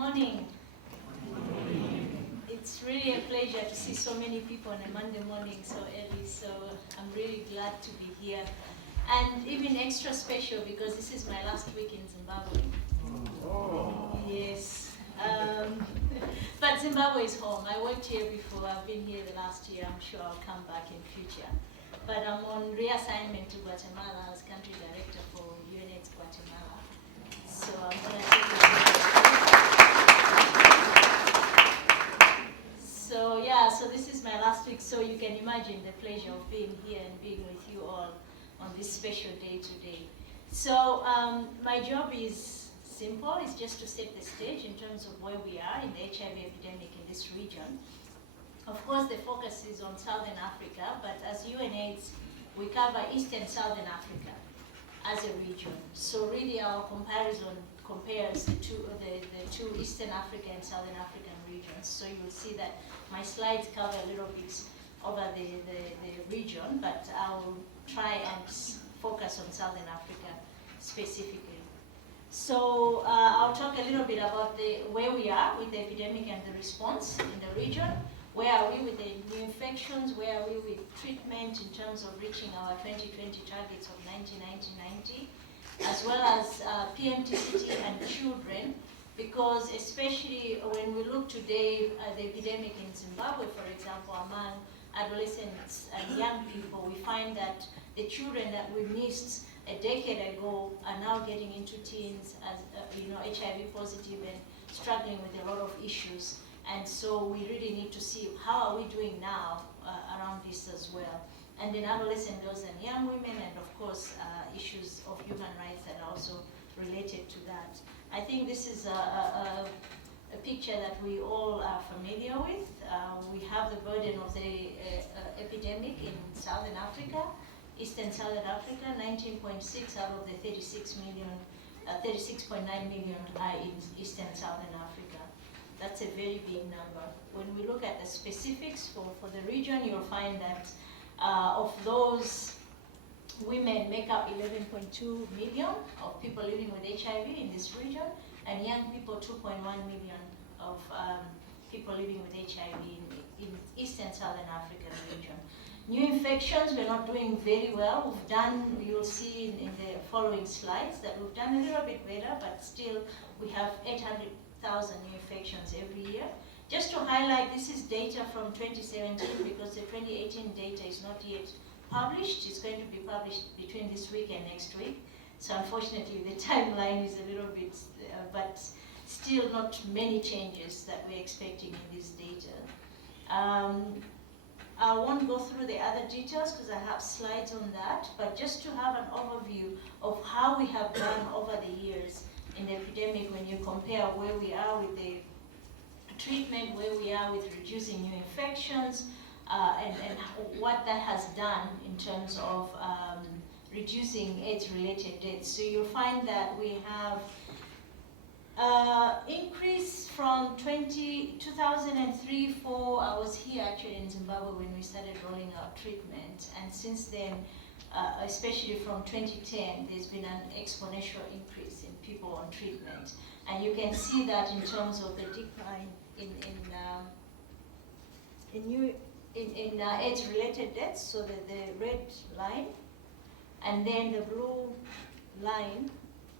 morning. It's really a pleasure to see so many people on a Monday morning so early, so I'm really glad to be here. And even extra special because this is my last week in Zimbabwe. Oh. Yes. But Zimbabwe is home. I worked here before. I've been here the last year. I'm sure I'll come back in future. But I'm on reassignment to Guatemala as country director for UNAIDS Guatemala. So I'm going to take so this is my last week. So you can imagine the pleasure of being here and being with you all on this special day today. So my job is simple. It's just to set the stage in terms of where we are in the HIV epidemic in this region. Of course, the focus is on Southern Africa, but as UNAIDS, we cover Eastern Southern Africa as a region. So really our comparison compares the two Eastern Africa and Southern African regions. So you will see that my slides cover a little bit over the region, but I'll try and focus on Southern Africa specifically. So I'll talk a little bit about where we are with the epidemic and the response in the region. Where are we with the new infections? Where are we with treatment in terms of reaching our 2020 targets of 90-90-90, as well as PMTCT and children, because especially when we look today at the epidemic in Zimbabwe, for example, among adolescents and young people, we find that the children that we missed a decade ago are now getting into teens as HIV positive and struggling with a lot of issues. And so we really need to see how are we doing now around this as well. And then adolescent girls and young women, and of course issues of human rights that are also related to that. I think this is a picture that we all are familiar with. We have the burden of the epidemic in Southern Africa, Eastern Southern Africa. 19.6 out of the 36.9 million are in Eastern Southern Africa. That's a very big number. When we look at the specifics for the region, you'll find that of those, women make up 11.2 million of people living with HIV in this region, and young people 2.1 million of people living with HIV in Eastern Southern African region. New infections, we're not doing very well. We've done, you'll see in the following slides, that we've done a little bit better, but still we have 800,000 new infections every year. Just to highlight, this is data from 2017 because the 2018 data is not yet published. It's going to be published between this week and next week. So unfortunately, the timeline is a little bit, but still not many changes that we're expecting in this data. I won't go through the other details because I have slides on that, but just to have an overview of how we have done over the years in the epidemic when you compare where we are with the treatment, where we are with reducing new infections, and what that has done in terms of reducing AIDS-related deaths. So you'll find that we have increase from 2003-4. I was here actually in Zimbabwe when we started rolling out treatment, and since then, especially from 2010, there's been an exponential increase in people on treatment. And you can see that in terms of the decline in AIDS-related deaths, so the red line, and then the blue line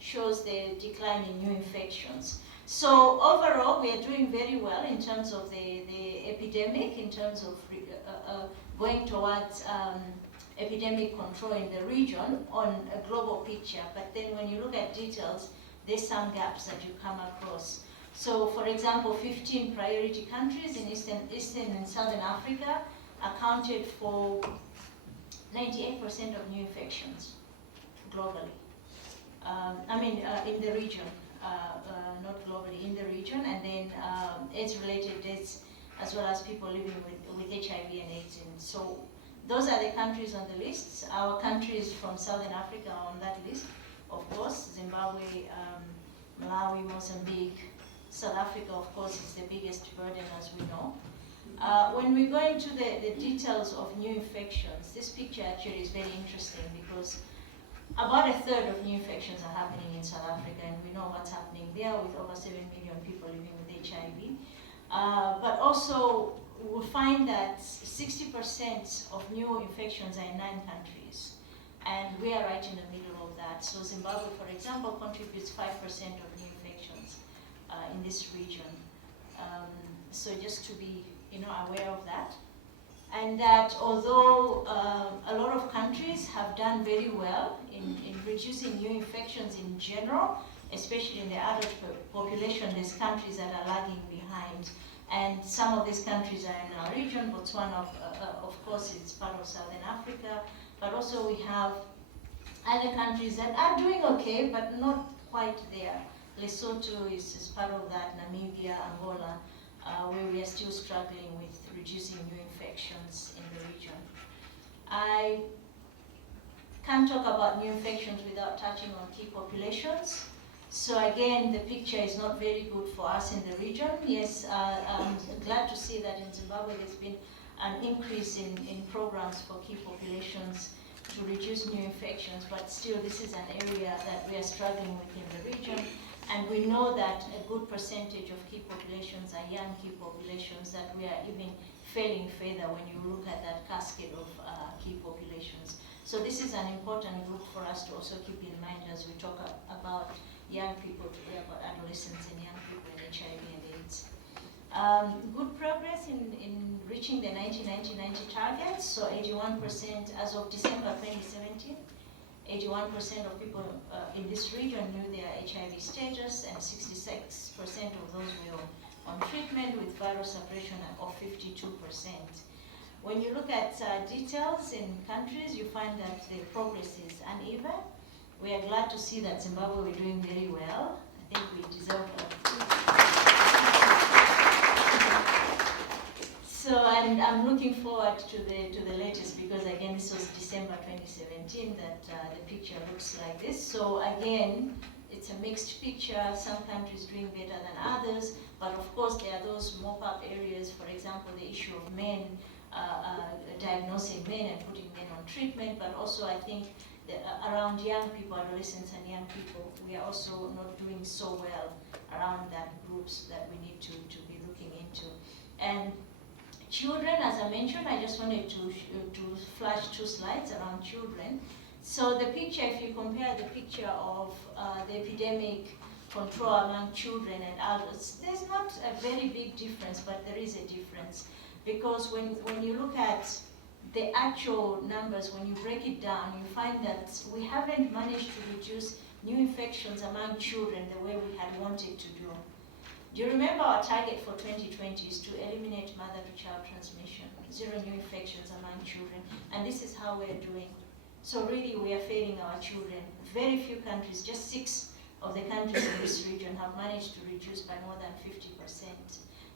shows the decline in new infections. So overall, we are doing very well in terms of the epidemic, in terms of going towards epidemic control in the region on a global picture. But then when you look at details, there's some gaps that you come across. So for example, 15 priority countries in Eastern and Southern Africa accounted for 98% of new infections globally. In the region, not globally, in the region, and then AIDS-related deaths, as well as people living with HIV and AIDS. And so those are the countries on the list. Our countries from Southern Africa are on that list, of course. Zimbabwe, Malawi, Mozambique, South Africa, of course, is the biggest burden, as we know. When we go into the details of new infections, this picture actually is very interesting because about a third of new infections are happening in South Africa, and we know what's happening there with over 7 million people living with HIV. But also, we'll find that 60% of new infections are in 9 countries, and we are right in the middle of that. So Zimbabwe, for example, contributes 5% of new infections in this region. So just to be aware of that. And that although a lot of countries have done very well in reducing new infections in general, especially in the adult population, there's countries that are lagging behind. And some of these countries are in our region. Botswana, of course, it's part of Southern Africa. But also we have other countries that are doing okay, but not quite there. Lesotho is part of that, Namibia, Angola, where we are still struggling with reducing new infections in the region. I can't talk about new infections without touching on key populations. So again, the picture is not very good for us in the region. Yes, I'm glad to see that in Zimbabwe there's been an increase in programs for key populations to reduce new infections, but still this is an area that we are struggling with in the region. And we know that a good percentage of key populations are young key populations, that we are even failing further when you look at that cascade of key populations. So this is an important group for us to also keep in mind as we talk about young people today, about adolescents and young people in HIV and AIDS. Good progress in reaching the 90-90-90 targets. So 81% as of December 2017. 81% of people in this region knew their HIV status, and 66% of those were on treatment with viral suppression of 52%. When you look at details in countries, you find that the progress is uneven. We are glad to see that Zimbabwe is doing very well. I think we deserve So, and I'm looking forward to the latest, because again, this was December 2017 that the picture looks like this. So again, it's a mixed picture. Some countries doing better than others, but of course there are those mop-up areas. For example, the issue of men, diagnosing men and putting men on treatment, but also I think around young people, adolescents and young people, we are also not doing so well around that groups that we need to be looking into. And children, as I mentioned, I just wanted to flash 2 slides around children. So the picture, if you compare the picture of the epidemic control among children and adults, there's not a very big difference, but there is a difference. Because when you look at the actual numbers, when you break it down, you find that we haven't managed to reduce new infections among children the way we had wanted to do. Do you remember our target for 2020 is to eliminate mother-to-child transmission, 0 new infections among children, and this is how we're doing. So really we are failing our children. Very few countries, just 6 of the countries in this region have managed to reduce by more than 50%.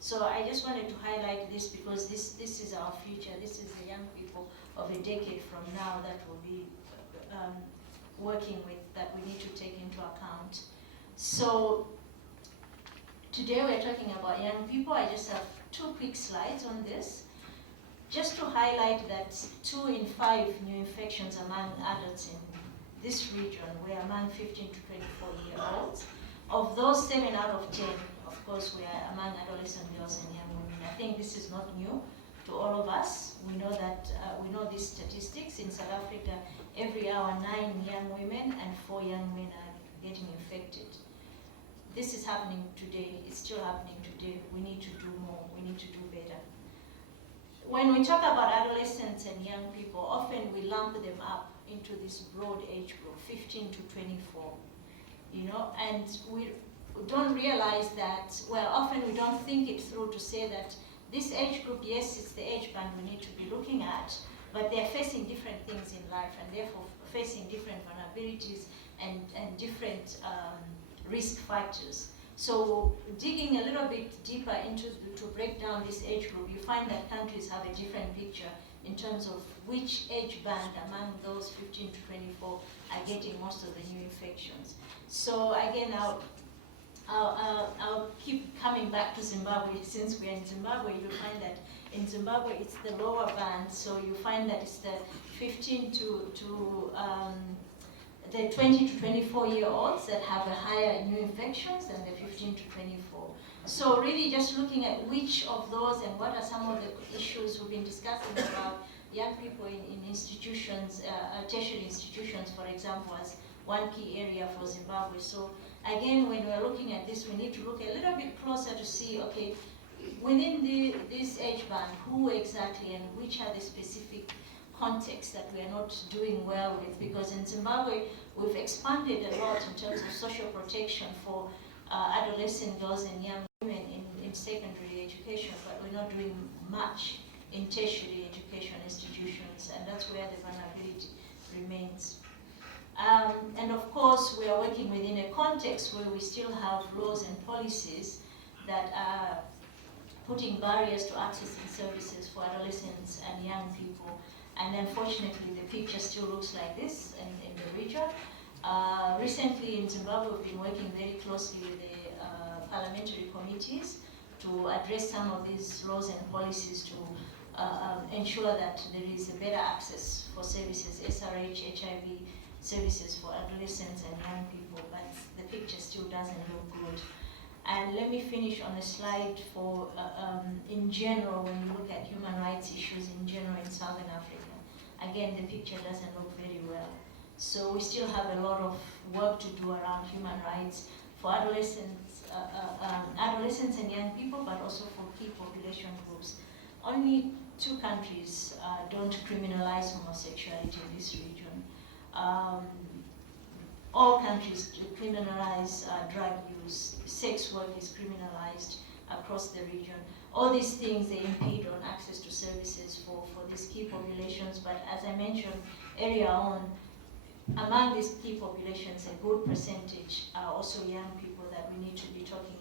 So I just wanted to highlight this because this is our future. This is the young people of a decade from now that we'll be working with, that we need to take into account. So today we're talking about young people. I just have 2 quick slides on this. Just to highlight that 2 in 5 new infections among adults in this region were among 15 to 24-year-olds. Of those, 7 out of 10, of course, were among adolescent girls and young women. I think this is not new to all of us. We know that, we know these statistics. In South Africa, every hour 9 young women and 4 young men are getting infected. This is happening today. It's still happening today. We need to do more. We need to do better. When we talk about adolescents and young people, often we lump them up into this broad age group, 15 to 24, you know, and we don't realize that, well, often we don't think it through to say that this age group, yes, it's the age band we need to be looking at, but they're facing different things in life and therefore facing different vulnerabilities and different risk factors. So digging a little bit deeper into to break down this age group, you find that countries have a different picture in terms of which age band among those 15 to 24 are getting most of the new infections. So again, I'll keep coming back to Zimbabwe. Since we're in Zimbabwe, you find that in Zimbabwe it's the lower band, so you find that it's the 15 to the 20 to 24-year-olds that have a higher new infections than the 15 to 24. So really just looking at which of those and what are some of the issues we've been discussing about young people in institutions, tertiary institutions, for example, as one key area for Zimbabwe. So again, when we're looking at this, we need to look a little bit closer to see, okay, within this age band, who exactly and which are the specific contexts that we are not doing well with? Because in Zimbabwe, we've expanded a lot in terms of social protection for adolescent girls and young women in secondary education, but we're not doing much in tertiary education institutions, and that's where the vulnerability remains. And of course, we are working within a context where we still have laws and policies that are putting barriers to accessing services for adolescents and young people. And unfortunately, the picture still looks like this in the region. Recently in Zimbabwe, we've been working very closely with the parliamentary committees to address some of these laws and policies to ensure that there is a better access for services, SRH, HIV services for adolescents and young people, but the picture still doesn't look good. And let me finish on a slide for, in general, when you look at human rights issues in general in Southern Africa. Again, the picture doesn't look very well. So we still have a lot of work to do around human rights for adolescents, adolescents and young people, but also for key population groups. Only 2 countries don't criminalize homosexuality in this region. All countries criminalize drug use. Sex work is criminalized across the region. All these things, they impede on access to services for these key populations, but as I mentioned earlier on, among these key populations, a good percentage are also young people that we need to be talking